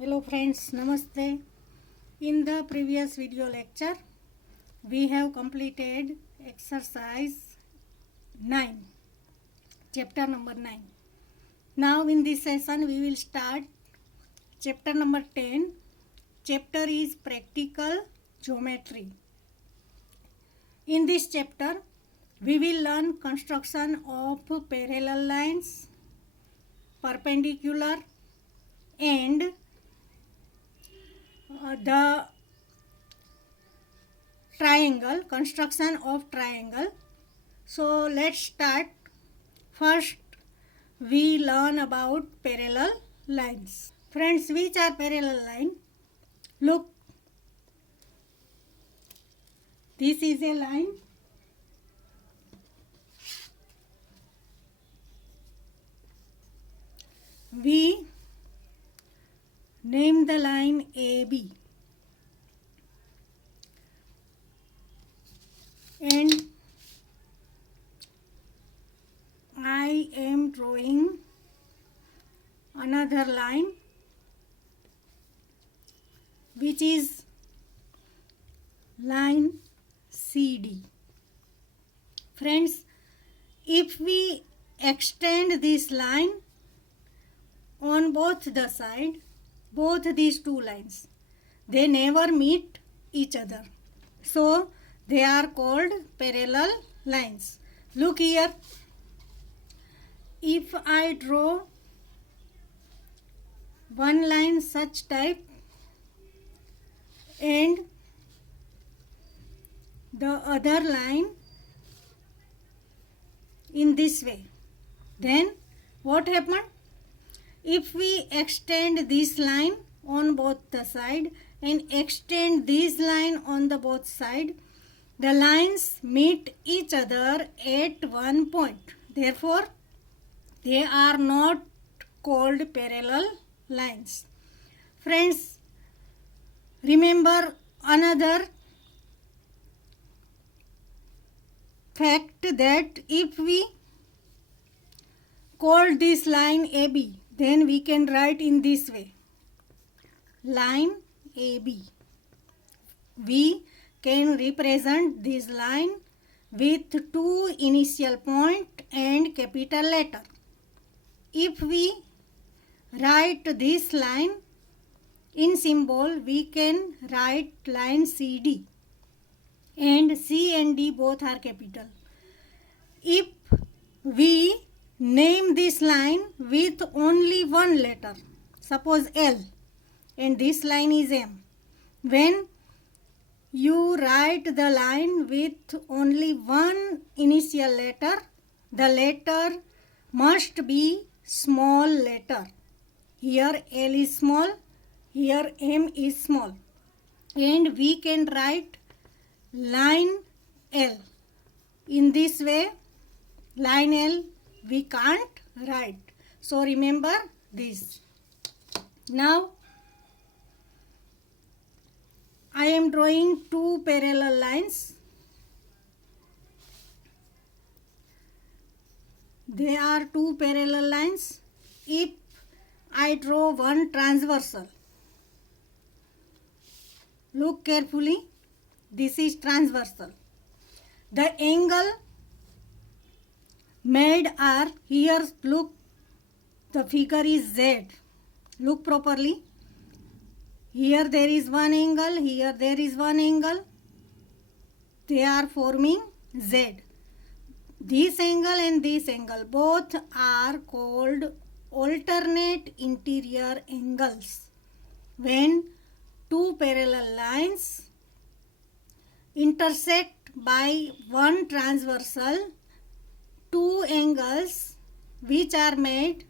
Hello friends, Namaste. In the previous video lecture, we have completed exercise 9, chapter number 9. Now in this session we will start chapter number 10. Chapter is practical geometry. In this chapter, we will learn construction of parallel lines, perpendicular, and the triangle, construction of triangle. So let's start. First we learn about parallel lines. Friends, which are parallel line? Look, this is a line. We name the line AB, and I am drawing another line which is line CD. Friends, if we extend this line on both the side, both these two lines, they never meet each other. So they are called parallel lines. Look here. If I draw one line such type and the other line in this way, then what happened? If we extend this line on both the side and extend this line on the both side, the lines meet each other at one point. Therefore, they are not called parallel lines. Friends, remember another fact that if we call this line AB, then we can write in this way. Line AB. We can represent this line with two initial point and capital letter. If we write this line in symbol, we can write line CD, and C and D both are capital. If we name this line with only one letter, suppose L, and this line is M, when you write the line with only one initial letter, the letter must be small letter. Here L is small, here M is small, and we can write line L. In this way, line L we can't write. So remember this. Now I am drawing two parallel lines. They are two parallel lines. If I draw one transversal, look carefully, this is transversal. The angle made are here, look, the figure is Z. Look properly. Here there is one angle, here there is one angle. They are forming Z. This angle and this angle both are called alternate interior angles. When two parallel lines intersect by one transversal, two angles which are made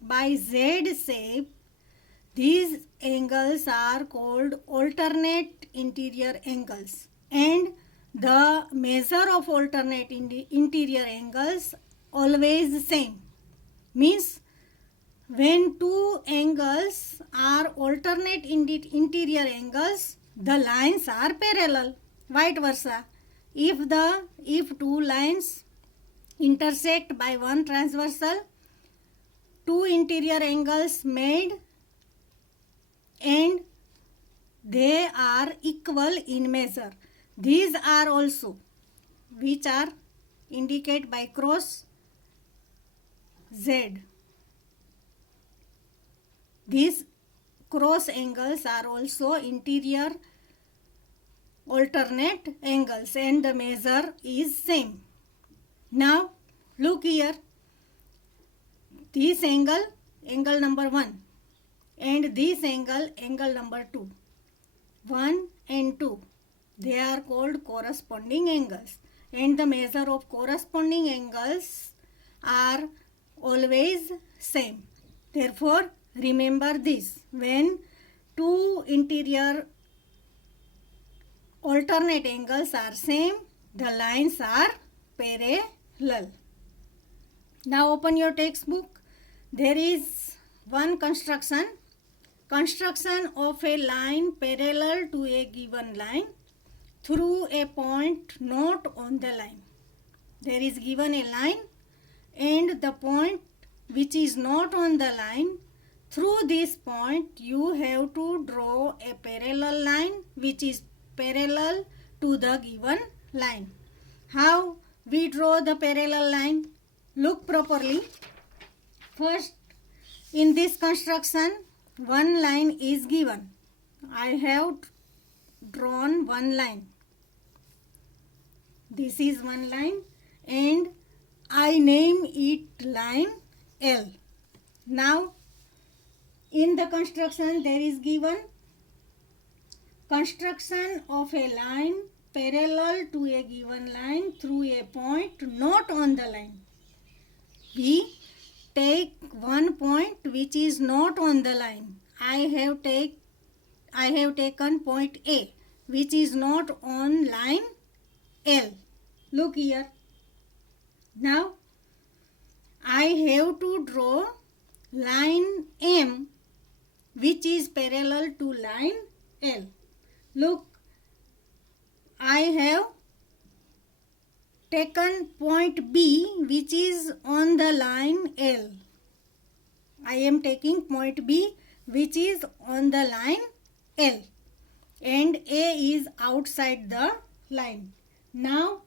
by Z shape, these angles are called alternate interior angles. And the measure of alternate interior angles always same. Means when two angles are alternate interior angles, the lines are parallel. Vice versa. If two lines intersect by one transversal, two interior angles made they are equal in measure. These are also, which are indicated by cross Z. These cross angles are also interior alternate angles and the measure is same. Now look here. This angle, angle number 1, and this angle, angle number 2. 1 and 2, they are called corresponding angles, and the measure of corresponding angles are always same. Therefore, remember this: when two interior alternate angles are same, the lines are parallel. Now open your textbook. There is one construction of a line parallel to a given line through a point not on the line. There is given a line and the point which is not on the line. Through this point you have to draw a parallel line which is parallel to the given line. How we draw the parallel line? Look properly. First, in this construction, one line is given. I have drawn one line. This is one line and I name it line L. Now, in the construction there is given construction of a line parallel to a given line through a point not on the line. We take one point which is not on the line. I have taken point A which is not on line L. Look here. Now I have to draw line M which is parallel to line L. Look, I have taken point B which is on the line L. I am taking point B which is on the line L and A is outside the line. Now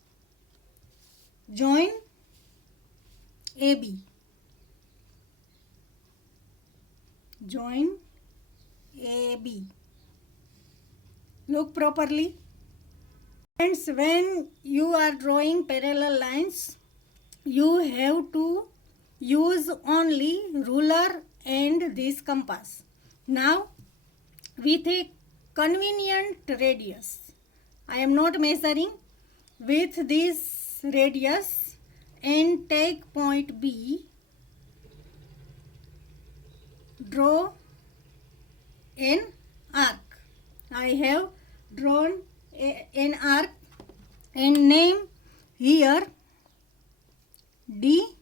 join AB. Join AB. Look properly. Friends, when you are drawing parallel lines, you have to use only ruler and this compass. Now, with a convenient radius, I am not measuring with this radius and take point B, draw an arc. I have drawn an arc and name here D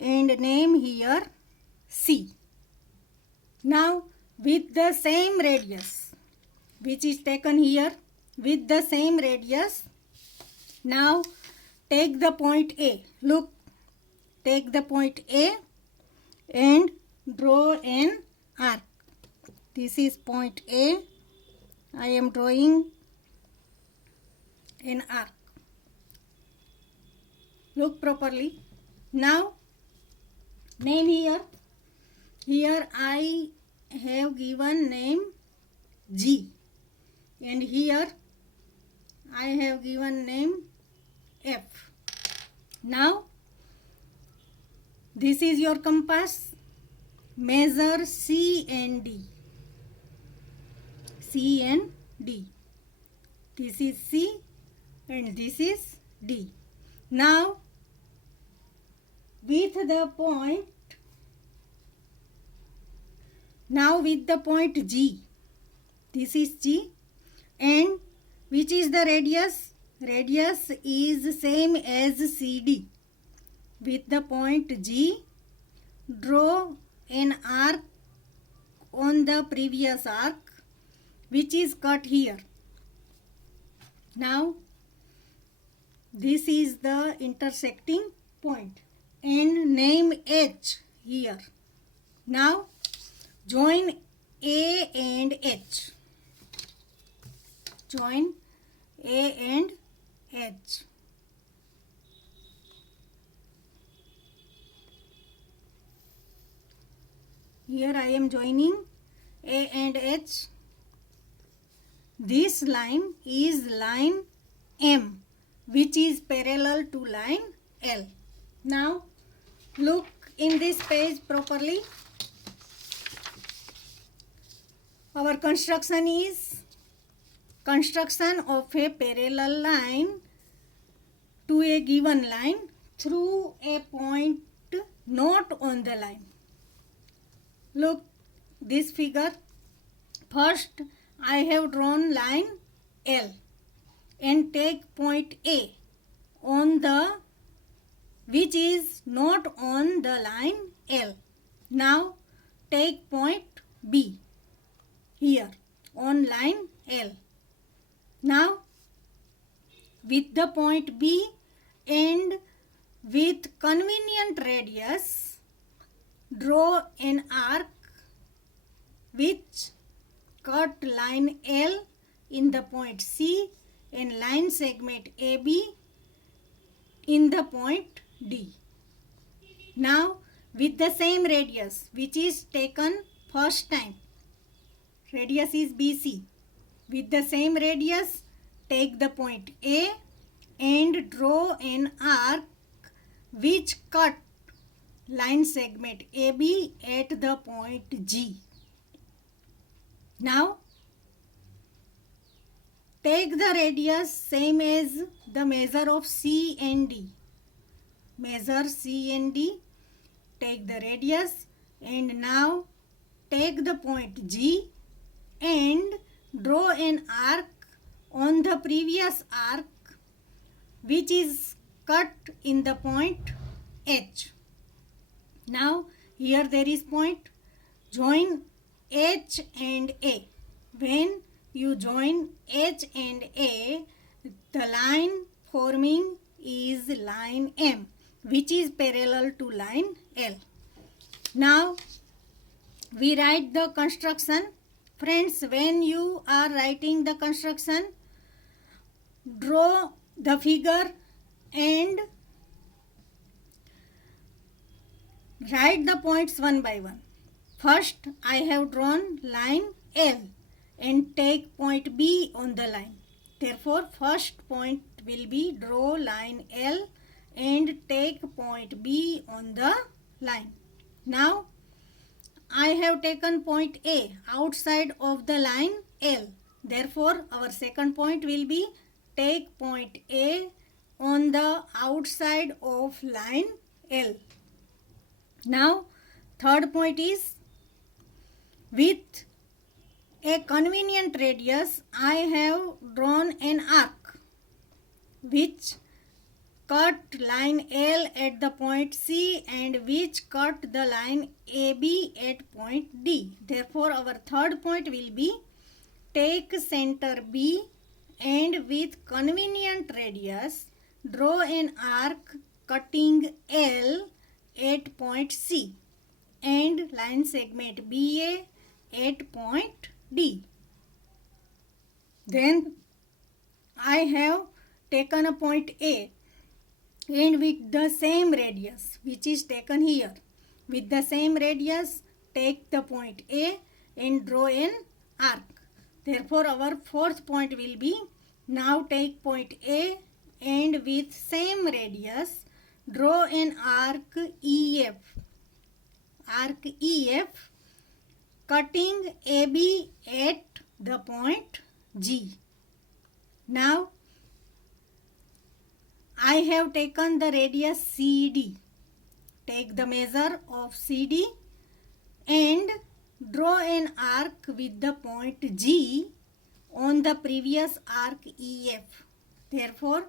and name here C. Now with the same radius which is taken here, with the same radius, now take the point A. Look, take the point A and draw an arc. This is point A. I am drawing an arc. Look properly. Now name here. Here I have given name G and here I have given name F. Now this is your compass. Measure C and D. C and D. This is C and this is D. Now with the point G, this is G and which is the radius? Radius is same as CD. With the point G, draw an arc on the previous arc which is cut here. Now this is the intersecting point and name H here. Now join A and H. join A and H. Here I am joining A and H. This line is line M, which is parallel to line L. Now look in this page properly. Our construction is construction of a parallel line to a given line through a point not on the line. Look this figure. First I have drawn line L and take point A on the which is not on the line L. Now take point B here on line L. Now with the point B and with convenient radius, draw an arc which cut line L in the point C and line segment AB in the point D. Now with the same radius which is taken first time, radius is BC. With the same radius, take the point A and draw an arc which cut line segment AB at the point G. Now take the radius same as the measure of C and D. Measure C and D, take the radius, and now take the point G and draw an arc on the previous arc which is cut in the point H. Now here there is point, join H and A. When you join H and A, the line forming is line M, which is parallel to line L. Now we write the construction. Friends, when you are writing the construction, draw the figure and write the points one by one. First, I have drawn line L and take point B on the line. Therefore, first point will be draw line L and take point B on the line. Now, I have taken point A outside of the line L. Therefore, our second point will be take point A on the outside of line L. Now, third point is with a convenient radius, I have drawn an arc which cut line L at the point C and which cut the line AB at point D. Therefore, our third point will be take center B and with convenient radius draw an arc cutting L at point C and line segment BA at point D. Then I have taken a point A and with the same radius which is taken here, with the same radius take the point A and draw an arc. Therefore, our fourth point will be now take point A and with same radius draw an arc EF. Arc EF cutting AB at the point G. Now I have taken the radius CD. Take the measure of CD and draw an arc with the point G on the previous arc EF. Therefore,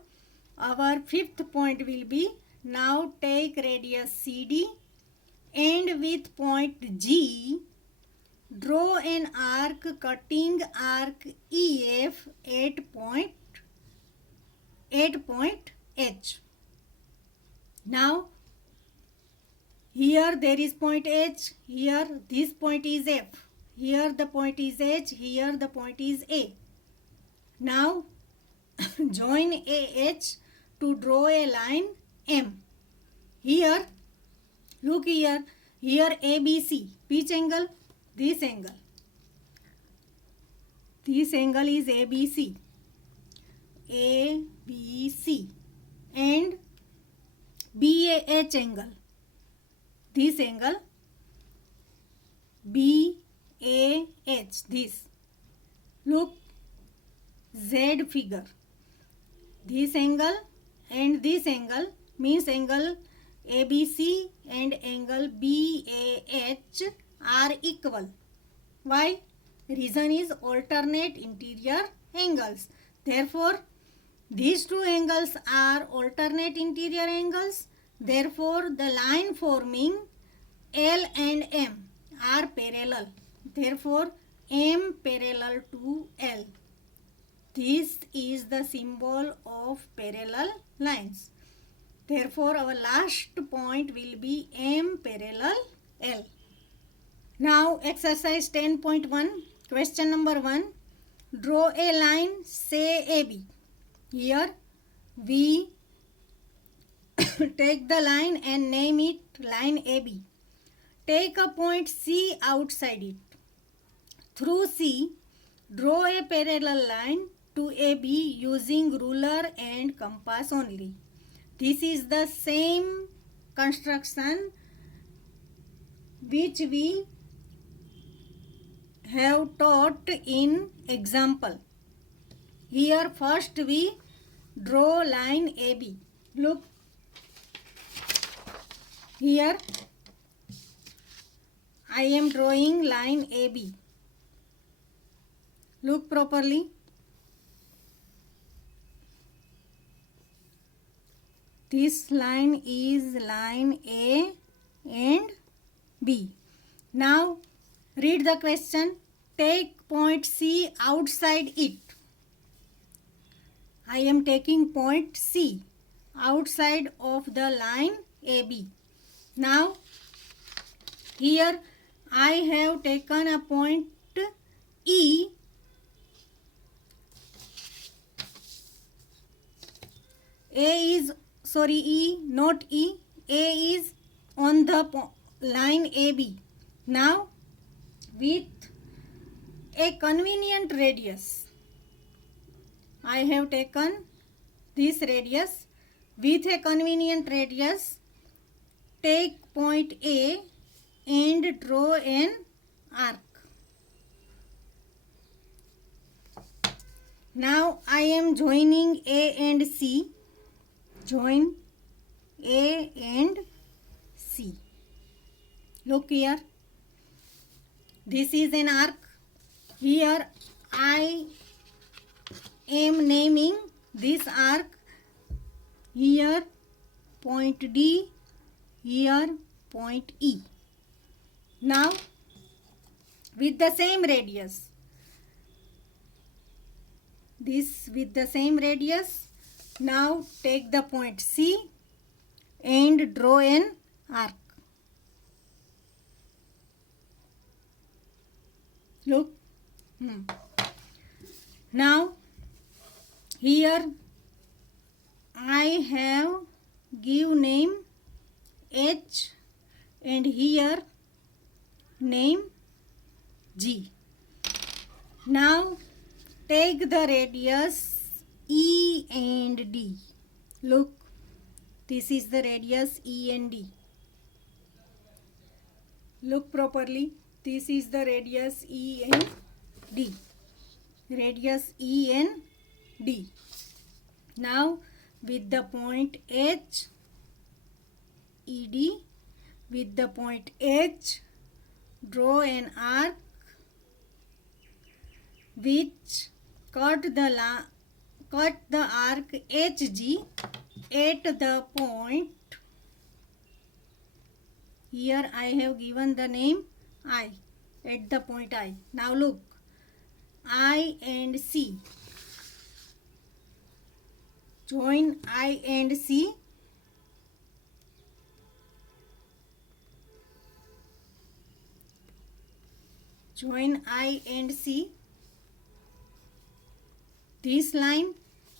our fifth point will be now take radius CD and with point G draw an arc cutting arc EF at point H. Now here there is point H, here this point is F, here the point is H, here the point is A. Now join AH to draw a line M. Here, look here, ABC, which angle? This angle. This angle is ABC. ABC. And BAH angle. This angle BAH. This. Look, Z figure. This angle and this angle means angle ABC and angle BAH are equal. Why? Reason is alternate interior angles. Therefore, these two angles are alternate interior angles. Therefore, the line forming L and M are parallel. Therefore, M parallel to L. This is the symbol of parallel lines. Therefore, our last point will be M parallel L. Now, exercise 10.1, question number 1. Draw a line, say AB. Here, we take the line and name it line AB. Take a point C outside it. Through C, draw a parallel line to AB using ruler and compass only. This is the same construction which we have taught in example. Here first we draw line AB. Look, here I am drawing line AB. Look properly. This line is line A and B. Now read the question. Take point C outside it. I am taking point C outside of the line AB. Now here I have taken a point E. E, not E. A is on the line AB. Now with a convenient radius, I have taken this radius. With a convenient radius, take point A and draw an arc. Now I am joining A and C. Join A and C. Look here. This is an arc. Here I am naming this arc. Here point D. Here point E. Now with the same radius. This with the same radius. Now take the point C and draw an arc. Look. Now here I have give name H and here name G. Now take the radius E and D. Look, this is the radius E and D. Look properly. This is the radius E and D. Radius E and D. Now with the point H, ED, with the point H, draw an arc which cut the arc HG at the point. Here I have given the name I at the point I. Now look, I and C. Join I and C. Join I and C. this line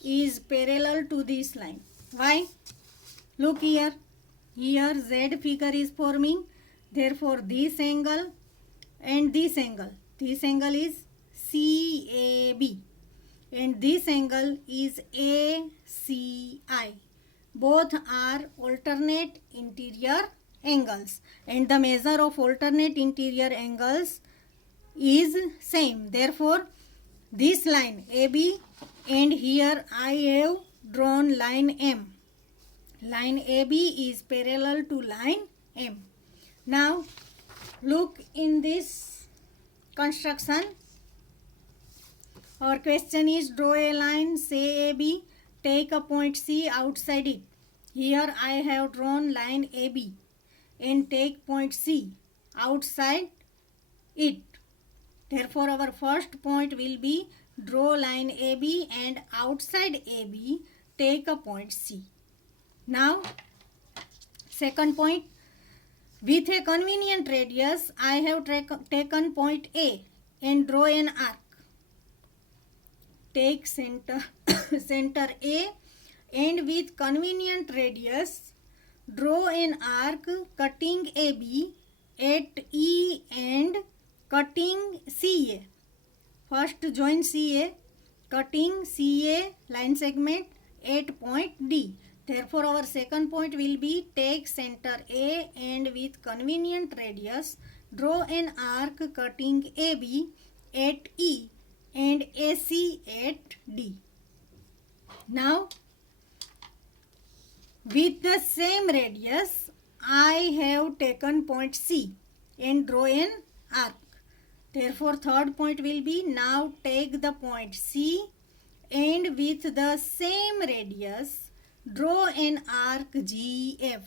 is parallel to this line. Why? Look here. Here Z figure is forming. Therefore, this angle and this angle is CAB. And this angle is ACI. Both are alternate interior angles. And the measure of alternate interior angles is same. Therefore, this line AB, and here I have drawn line M. Line AB is parallel to line M. Now, look in this construction. Our question is draw a line, say AB, take a point C outside it. Here I have drawn line AB and take point C outside it. Therefore, our first point will be draw line AB and outside AB take a point C. Now, second point, with a convenient radius, I have taken point A and draw an arc. Take center A and with convenient radius, draw an arc cutting AB at E and cutting CA. First join CA, cutting CA line segment at point D. Therefore, our second point will be take center A and with convenient radius, draw an arc cutting AB at E and AC at D. Now, with the same radius, I have taken point C and draw an arc. Therefore, third point will be now take the point C and with the same radius, draw an arc GF.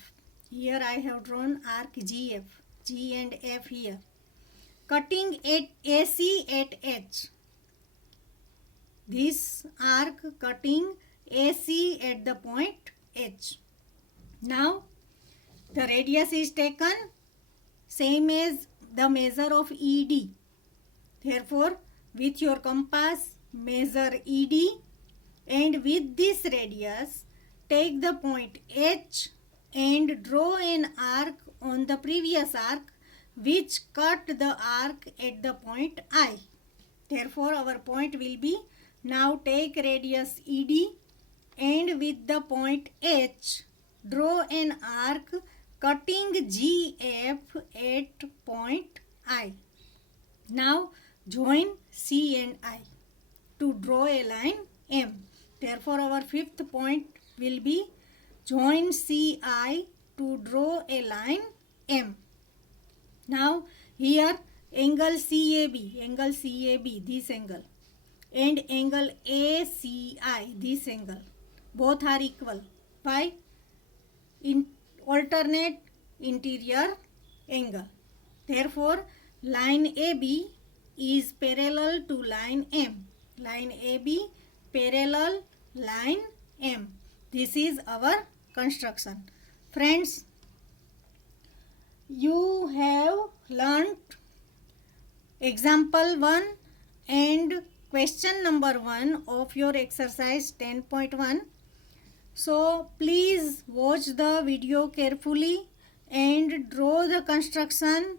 Here I have drawn arc GF, G and F here. Cutting at AC at H. This arc cutting AC at the point H. Now, the radius is taken same as the measure of ED. Therefore, with your compass, measure ED and with this radius, take the point H and draw an arc on the previous arc which cut the arc at the point I. Therefore, our point will be now take radius ED and with the point H, draw an arc cutting GF at point I. Now, join C and I to draw a line M. Therefore, our fifth point will be join CI to draw a line M. Now, here angle CAB, this angle, and angle ACI, this angle, both are equal by alternate interior angle. Therefore, line AB is parallel to line M. Line AB parallel line M. This is our construction. Friends, you have learnt example 1 and question number 1 of your exercise 10.1. So, please watch the video carefully and draw the construction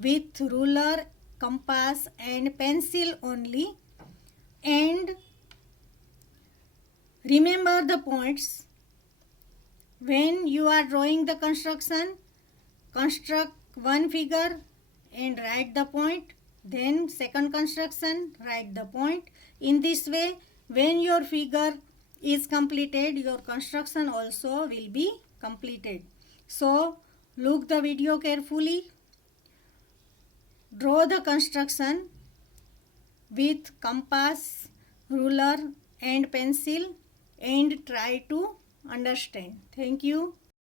with ruler, compass and pencil only, and remember the points. When you are drawing the construction, construct one figure and write the point, then second construction, write the point. In this way, when your figure is completed, your construction also will be completed. So, look the video carefully. Draw the construction with compass, ruler and pencil and try to understand. Thank you.